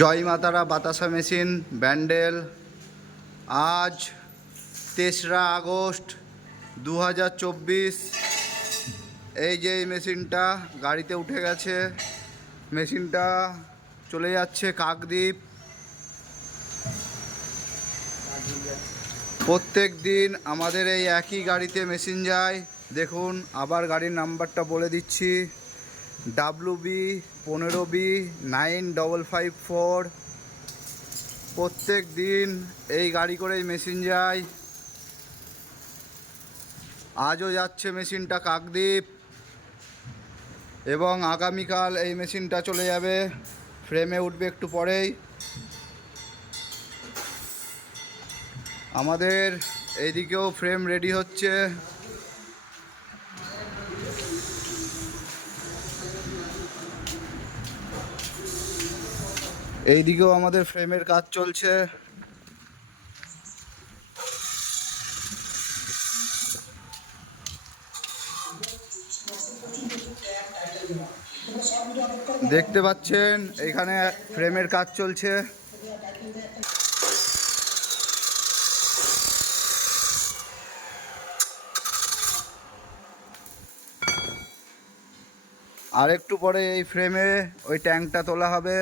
জয় মাতারা বাতাসা মেশিন ব্যান্ডেল। আজ 3রা আগস্ট 2024। এই যে এই মেশিনটা গাড়িতে উঠে গেছে। মেশিনটা চলে যাচ্ছে কাকদ্বীপ। প্রত্যেক দিন আমাদের এই একই গাড়িতে মেশিন যায়। দেখুন আবার গাড়ির নাম্বারটা বলে দিচ্ছি, WB15B9554। প্রত্যেক দিন এই গাড়ি করেই মেশিন যায়। আজও যাচ্ছে মেশিনটা কাকদ্বীপ এবং আগামীকাল এই মেশিনটা চলে যাবে, ফ্রেমে উঠবে একটু পরেই। আমাদের এইদিকেও ফ্রেম রেডি হচ্ছে। এইদিকেও আমাদের ফ্রেমের কাজ চলছে। দেখতে পাচ্ছেন এখানে ফ্রেমের কাজ চলছে। আর একটু পরে এই ফ্রেমে ওই ট্যাঙ্কটা তোলা হবে।